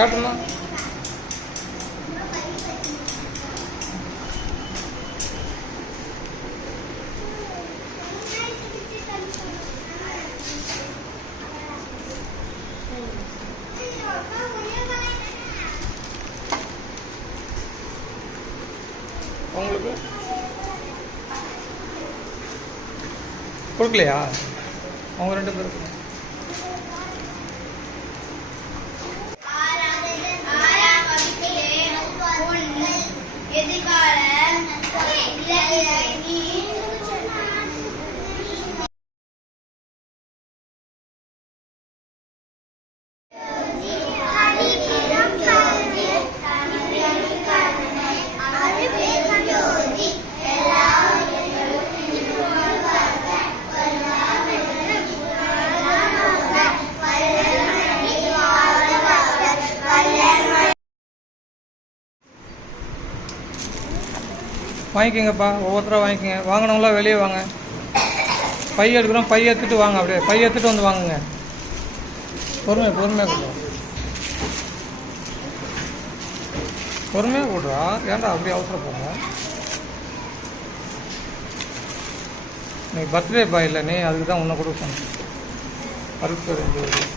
காட்டுமா? உங்களுக்கு கொடுக்கலையா? அவங்க 2 பேருக்கு வாங்கிக்கோங்கப்பா. ஒவ்வொருத்தராக வாங்கிக்கோங்க. வாங்கினவங்களாம் வெளியே வாங்க. பை எடுக்கிறோம். பை எடுத்துகிட்டு வாங்க. அப்படியே பை எடுத்துகிட்டு வந்து வாங்குங்க. பொறுமையாக கொடுறோம். பொறுமையாக கொடுறா. ஏன்டா அப்படி அவசரப்படுங்க? நீ பர்த்டே பாய் இல்லை, நீ அதுக்கு தான் உன்னை கொடுக்க சொன்னேன். 62